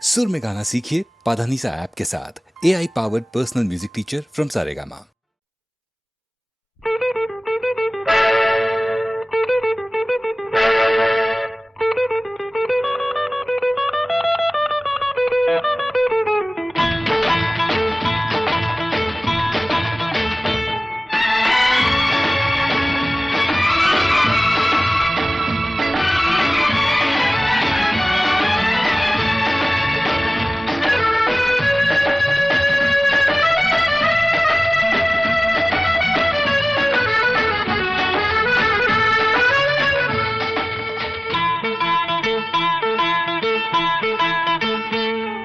सुर में गाना सीखिए पाधानीसा ऐप के साथ। AI powered personal music teacher from Saregama.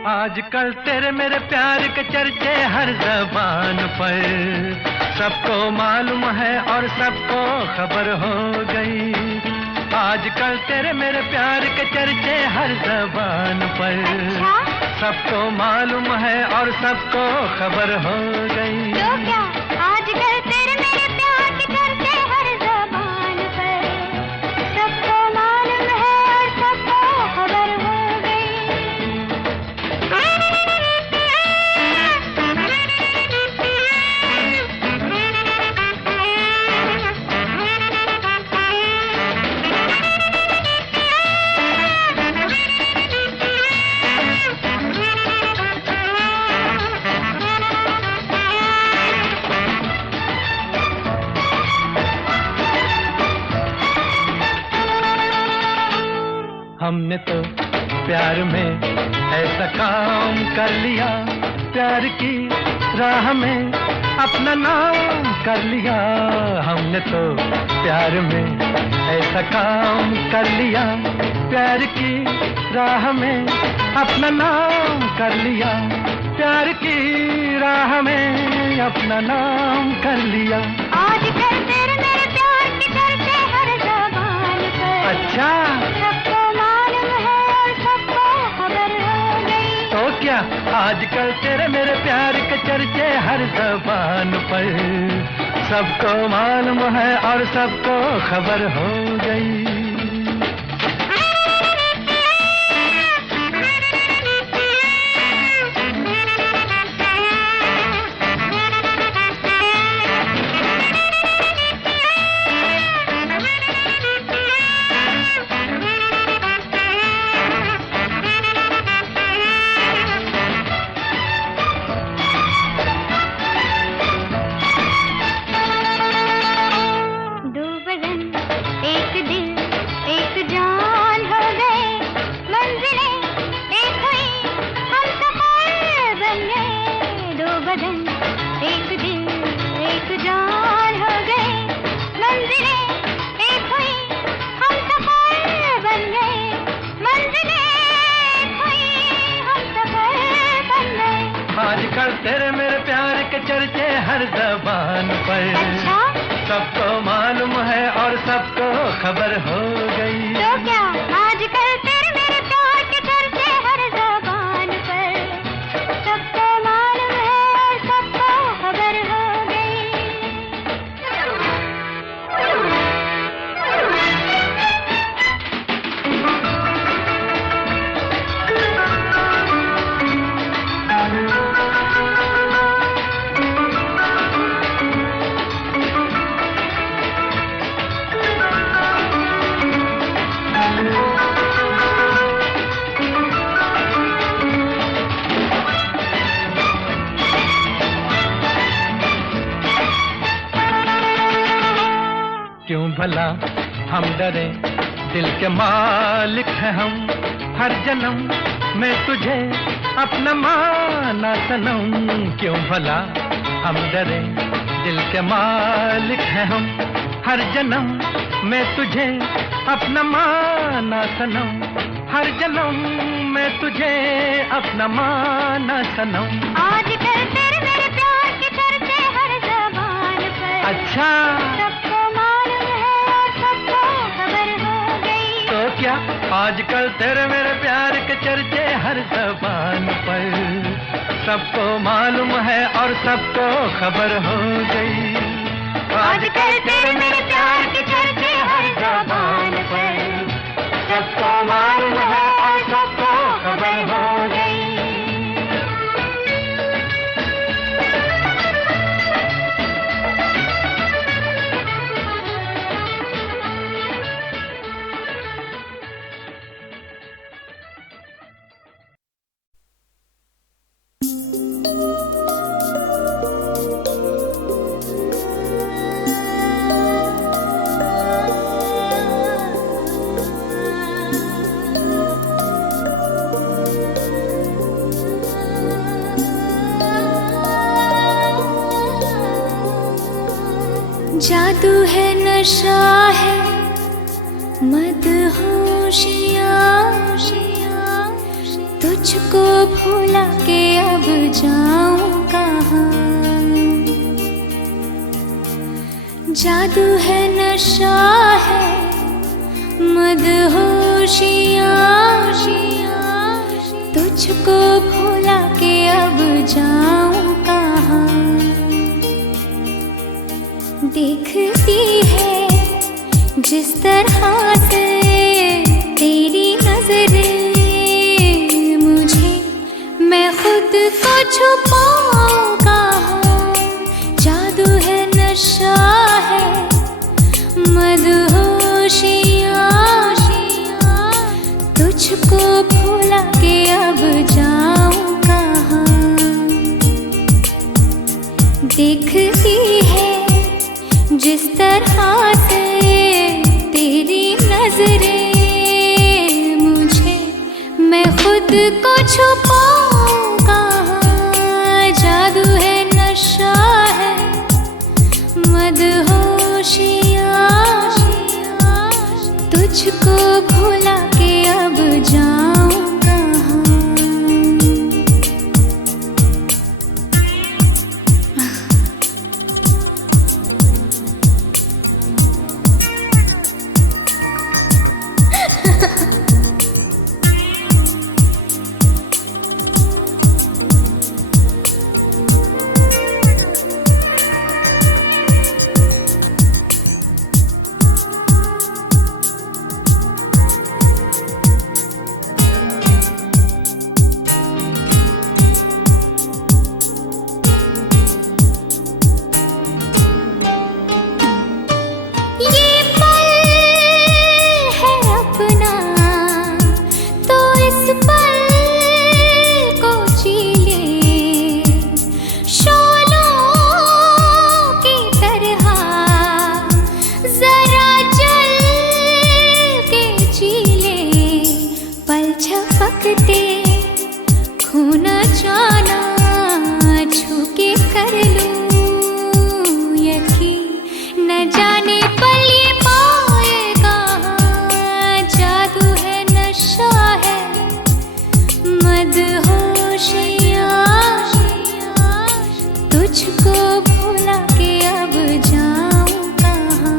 आजकल तेरे मेरे प्यार के चर्चे हर ज़बान पर, सबको मालूम है और सबको खबर हो गई। आजकल तेरे मेरे प्यार के चर्चे हर ज़बान पर, सबको मालूम है और सबको खबर हो गई। तो क्या आजकल तेरे मेरे प्यार के चर्चे हर ज़बान पर, सबको मालूम है और सबको खबर हो गई। हमने तो प्यार में ऐसा काम कर लिया, प्यार की राह में अपना नाम कर लिया। हमने तो प्यार में ऐसा काम कर लिया, प्यार की राह में अपना नाम कर लिया। प्यार की राह में अपना नाम कर लिया। आजकल तेरे मेरे प्यार के चर्चे हर ज़बान पर, अच्छा, सबको मालूम है और सबको खबर हो गई। तो क्या आजकल तेरे मेरे प्यार के चर्चे हर ज़बान पर, सबको मालूम है और सबको खबर हो गई। दो बदन एक दिल एक जान हो गए, मंजिलें एक हुई हम सफर बन गए। दो बदन एक दिल एक जान हो गए, मंजिलें एक हुई हम सफर बन गए। मंजिलें एक हुई हम सफर बन गए। आजकल तेरे मेरे प्यार के चर्चे हर ज़बान पर, अच्छा, सबको मालूम है और सबको खबर हो गई। तो क्या आजकल तेरे मेरे प्यार के चर्चे हर ज़बान पर, सबको मालूम है और सबको खबर हो क्यों भला हम डरे, दिल के मालिक हैं हम। हर जन्म मैं तुझे अपना माना सनम। क्यों भला हम डरे, दिल के मालिक हैं हम। हर जन्म मैं तुझे अपना माना सनम। हर जन्म मैं तुझे अपना माना सनम। आजकल तेरे मेरे प्यार के चर्चे हर ज़बान पर, अच्छा, सबको मालूम है और सबको खबर हो गई। तो क्या आजकल तेरे मेरे प्यार के चर्चे हर ज़बान पर, सबको मालूम है और सबको खबर हो गई। आजकल तेरे मेरे प्यार के चर्चे हर ज़बान पर, सबको मालूम है और सबको खबर हो गई। जादू है नशा है मदहोशियाँ, तुझको भुला के अब जाऊं कहाँ। जादू है नशा है मदहोशियाँ, तुझको भुला के अब जाऊं कहाँ। देखती है जिस तरह से तेरी नजरें मुझे, मैं खुद को छुपाऊं कहाँ। जादू है नशा है मदहोशियाँ, तुझको भुला के अब जाऊं कहाँ। देखती है जिस तरह से तेरी नजरें मुझे, मैं खुद को छुपाऊं कहाँ। जादू है नशा है मदहोशियाँ, तुझको भुला के अब जाऊं कहाँ। खोना जाना छू के कर लूं यकीन, न जाने पल ये पाएगा। जादू है नशा है मदहोशियाँ, तुझको भुला के अब जाऊं कहाँ।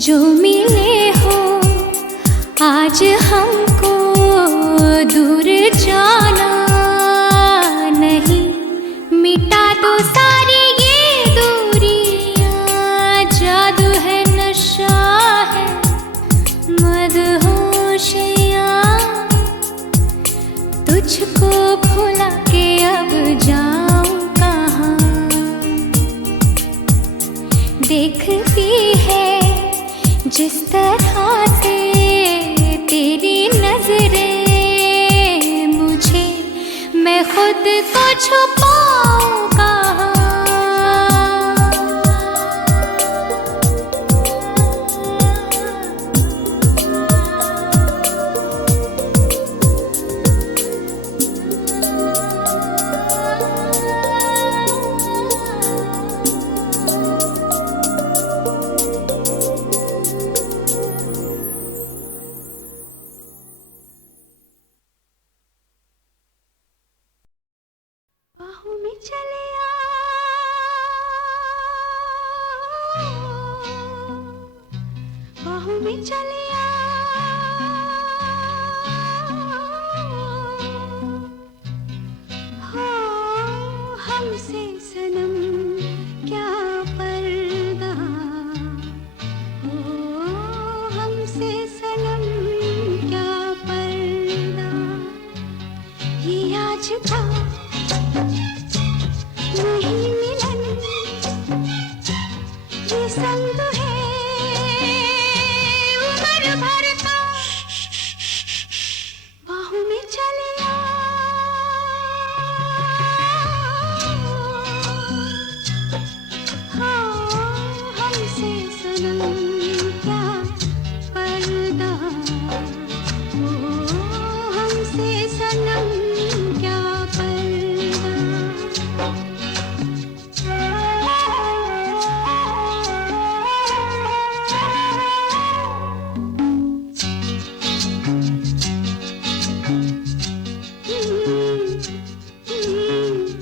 जो मिले हो आज हमको दूर जाना नहीं, मिटा दो सारी ये दूरियां। जादू है नशा है मदहोशियाँ, तुझको भुला के अब जाऊं कहाँ। देखती है जिस तरह से तेरी नजरें मुझे, मैं खुद को छुपाऊं कहाँ। बाहों में चले आ, बाहों में चले आ, हो हमसे सनम क्या पर्दा, हो हमसे सनम क्या पर्दा, ये आज का नहीं मिलन, ये संग है उम्र भर का, बाहों में चले आ, हाँ हमसे सनम क्या पर्दा, ओ हमसे सनम क्या पर्दा।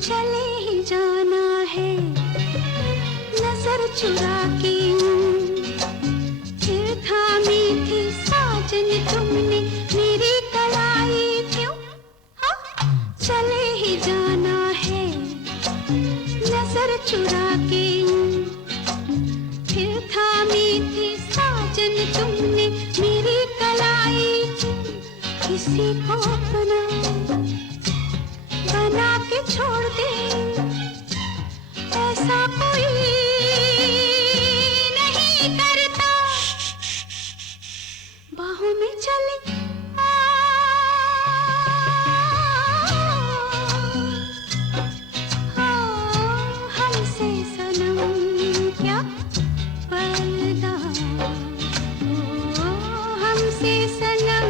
चले ही जाना है नजर चुरा के, फिर थामी थी साजन तुमने मेरी कलाई क्यों, हाँ चले ही जाना है नजर चुरा के, फिर थामी थी साजन तुमने मेरी कलाई क्यों, किसी को अपना बना के छोड़ दे ऐसा कोई नहीं करता, बाहों में चले आ, हाँ हमसे सनम क्या पर्दा, ओ हमसे सनम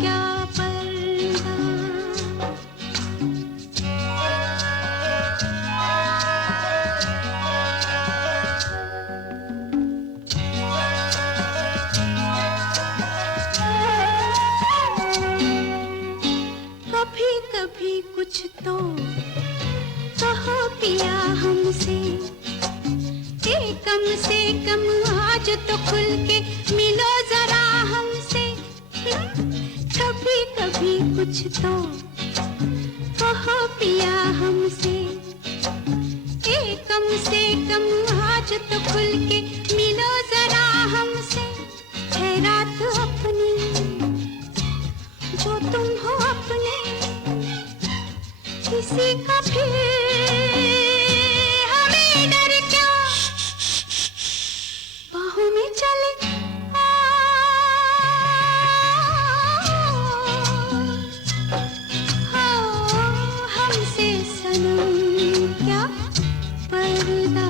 क्या पर्दा। कभी कभी कुछ तो कहो पिया हमसे, कम से कम आज तो खुल के मिलो जरा हमसे, कभी कभी कुछ तो कहो पिया हमसे, कम से कम आज तो खुल के मिलो जरा हमसे, है रात अपनी जो तुम हो अपने, किसी का फिर हमें डर क्या, बाहों में चले आ, हाँ हमसे सनम क्या पर्दा,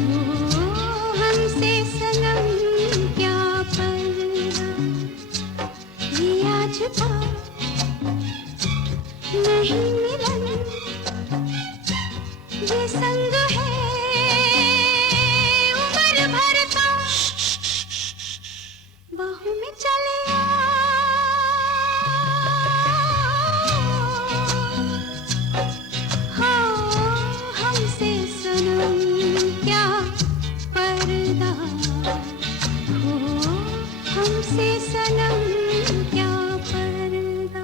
ओ हमसे सनम क्या पर्दा, ये आज का नहीं मिलन, ये संग है उम्र भर का, बाहों में चले आ, हाँ हमसे सनम क्या पर्दा, हो हमसे सनम क्या पर्दा।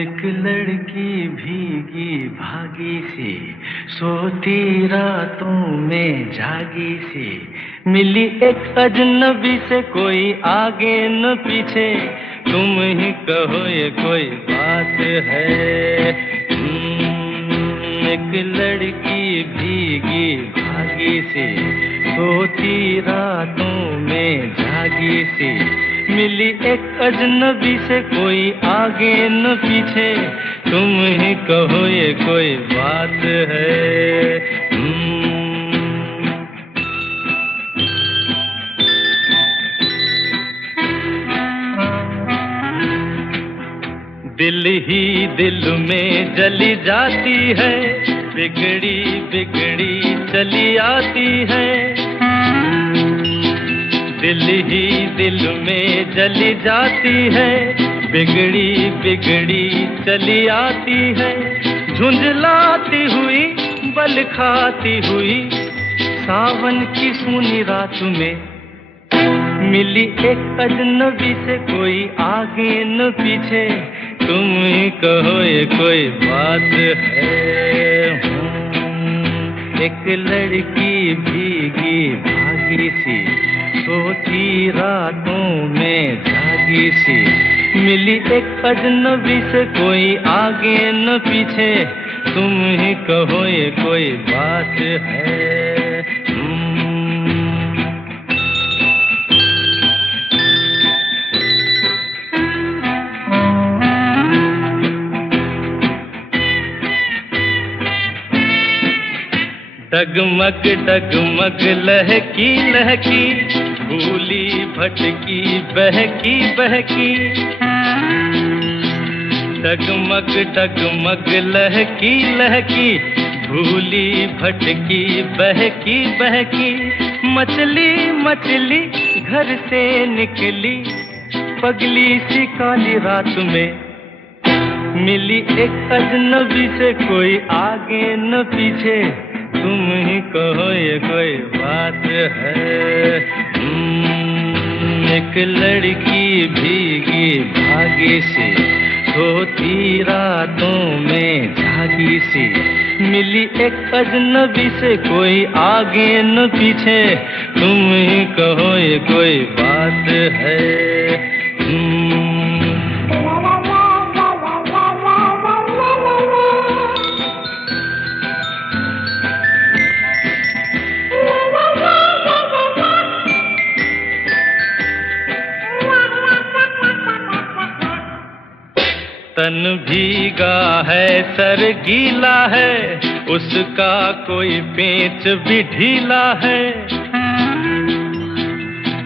एक लड़की भीगी भागी सी, सोती रातों में जागी सी, मिली एक अजनबी से कोई आगे न पीछे, तुम ही कहो ये कोई बात है। एक लड़की भीगी भागी सी, सोती रातों में जागी सी, मिली एक अजनबी से कोई आगे न पीछे, तुम ही कहो ये कोई बात है। दिल ही दिल में जली जाती है, बिगड़ी बिगड़ी चली आती है। दिल ही दिल में जली जाती है, बिगड़ी बिगड़ी चली आती है, झुंझलाती हुई बल खाती हुई, सावन की सूनी रात में मिली एक अजनबी से, कोई आगे न पीछे, तुम ही कहो ये कोई बात है। एक लड़की भीगी भागी सी, सोती रातों में जागी सी, मिली एक अजनबी से, कोई आगे न पीछे, तुम ही कहो ये कोई बात है। डगमग डगमग लहकी लहकी, भूली भटकी बहकी बहकी, डगमग डगमग लहकी लहकी, भूली भटकी बहकी बहकी, मछली मछली घर से निकली, पगली सी काली रात में मिली एक अजनबी से, कोई आगे न पीछे, तुम ही कहो ये कोई बात है। एक लड़की भीगी भागी सी, सोती रातों में जागी सी, मिली एक अजनबी से, कोई आगे न पीछे, तुम ही कहो ये कोई बात है। तन भीगा है सर गीला है, उसका कोई पेच भी ढीला है,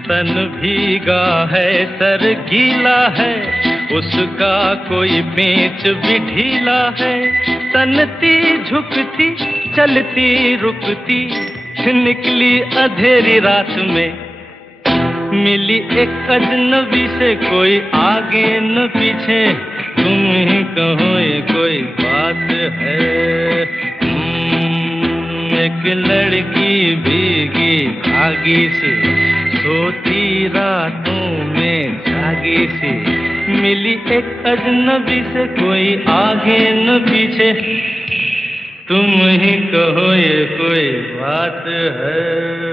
तन भीगा है सर गीला है, उसका कोई पेच भी ढीला है, तनती झुकती चलती रुकती, निकली अंधेरी रात में मिली एक अजनबी से, कोई आगे न पीछे, तुम ही कहो ये कोई बात है। एक लड़की भीगी भागी सी, सोती रातों में जागी सी, मिली एक अजनबी से, कोई आगे न पीछे, तुम ही कहो ये कोई बात है।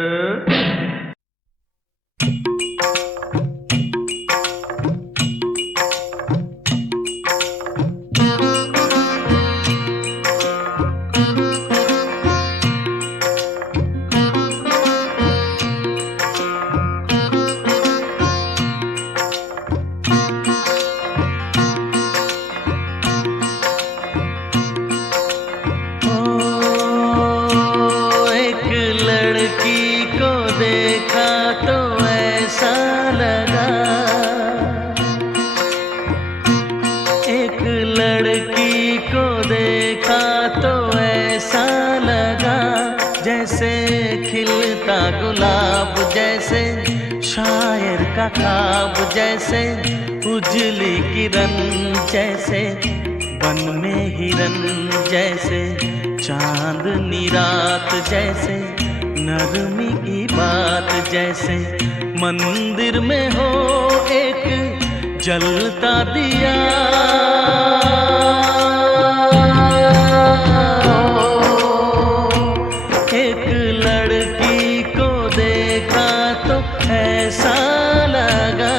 ख्वाब जैसे उजली किरण, जैसे वन में हिरन, जैसे चांदनी रात, जैसे नरमी की बात, जैसे मंदिर में हो एक जलता दिया, एक लड़की को देखा तो ऐसा लगा।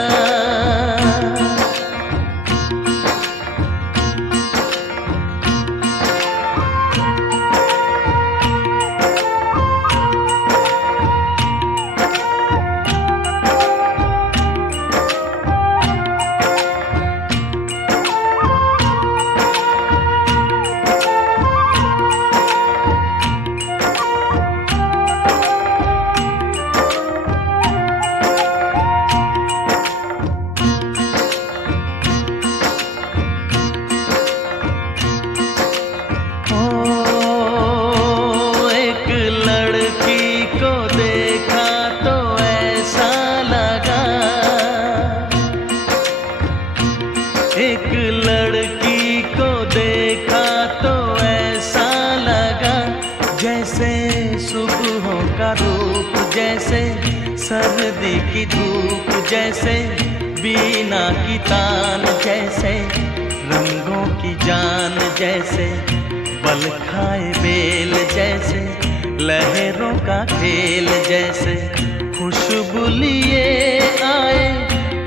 की धूप जैसे, बीना की तान जैसे, रंगों की जान जैसे, बल खाए बेल जैसे, लहरों का खेल जैसे, खुशबू लिए आए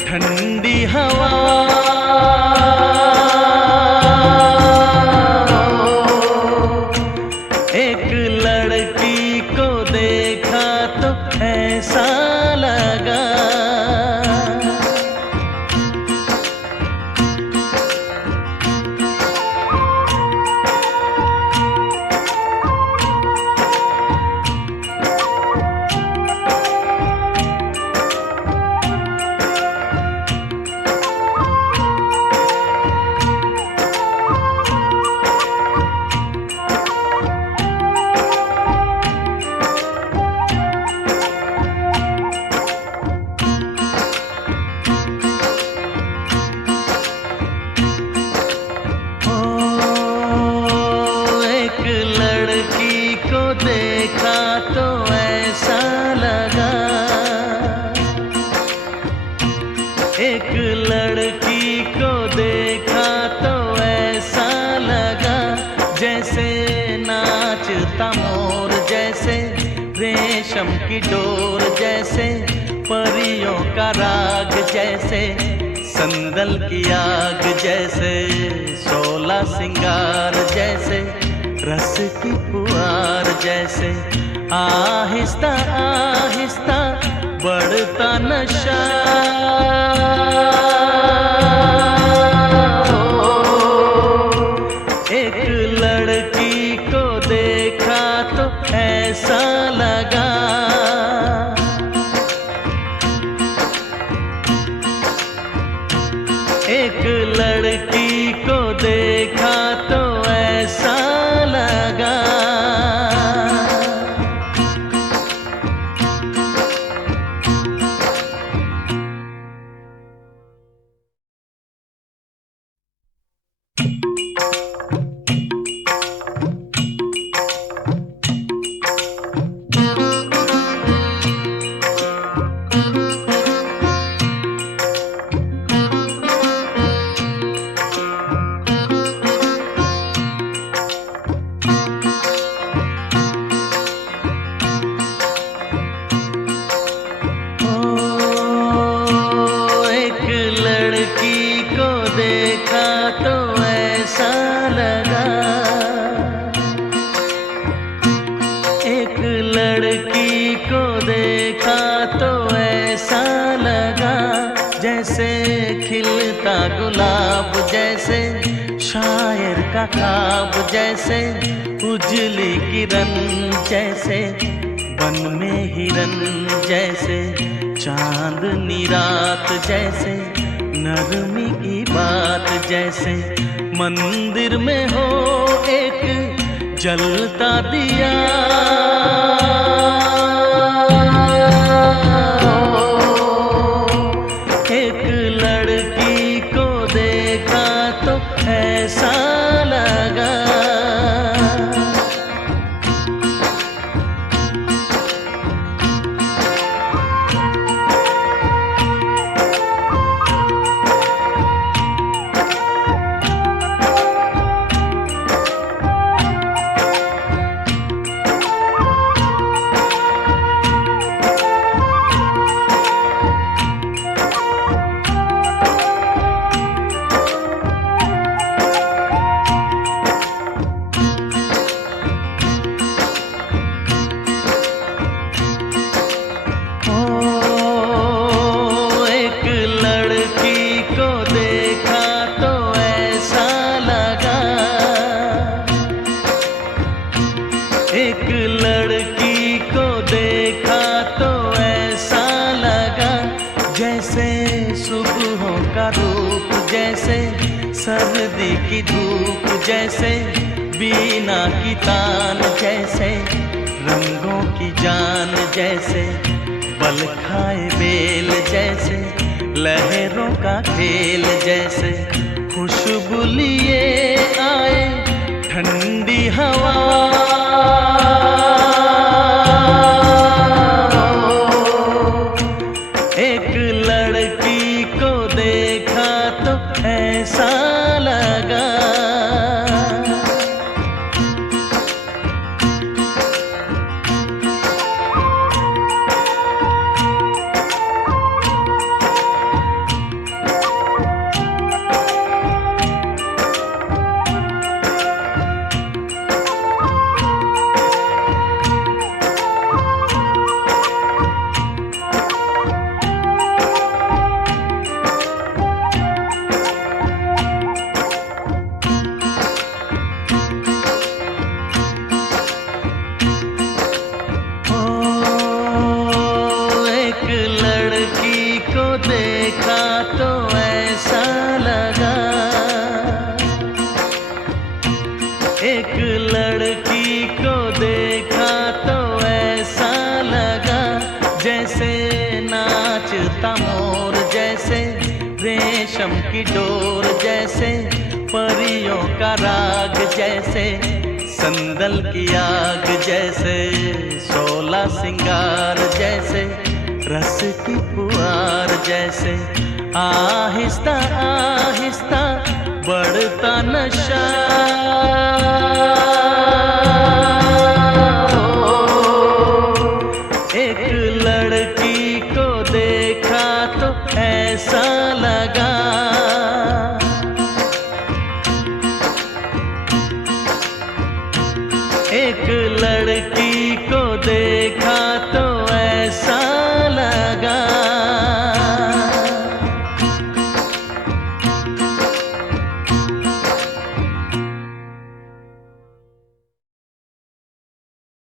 ठंडी हवा। एक लड़की को देखा तो ऐसा लगा, देखा तो ऐसा लगा, एक लड़की को देखा तो ऐसा लगा, जैसे नाचता मोर जैसे, रेशम की डोर जैसे, परियों का राग जैसे, संदल की आग जैसे, शोला सिंगार जैसे, रस की पुआर जैसे, आहिस्ता आहिस्ता बढ़ता नशा। एक लड़की को देखा तो ऐसा लगा, एक लड़की को देखा तो ऐसा लगा। लड़की को देखा तो ऐसा लगा, जैसे खिलता गुलाब जैसे, शायर का ख्वाब जैसे, उजली किरण जैसे, बन में हिरन जैसे, चांदनी रात जैसे, नरमी की बात जैसे, मंदिर में हो एक जलता दिया। एक लड़की को देखा तो ऐसा लगा, एक लड़की को देखा तो ऐसा लगा, जैसे सुबहों का रूप जैसे, सर्दी की धूप जैसे, बीना की तान जैसे, रंगों की जान जैसे, बल खाए बेल जैसे, लहरों का खेल जैसे, खुशबू लिए आए ठंडी हवा। देखा तो ऐसा लगा, एक लड़की को देखा तो ऐसा लगा, जैसे नाचता मोर, जैसे रेशम की डोर, जैसे परियों का राग, जैसे संदल की आग, जैसे 16 सिंगार, जैसे रस की पुआर, जैसे आहिस्ता आहिस्ता बढ़ता नशा। एक लड़की